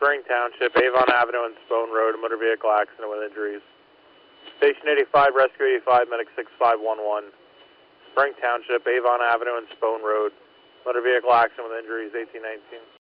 Spring Township, Avon Avenue and Spone Road, motor vehicle accident with injuries. Station 85, Rescue 85, Medic 6511. Spring Township, Avon Avenue and Spone Road, motor vehicle accident with injuries, 1819.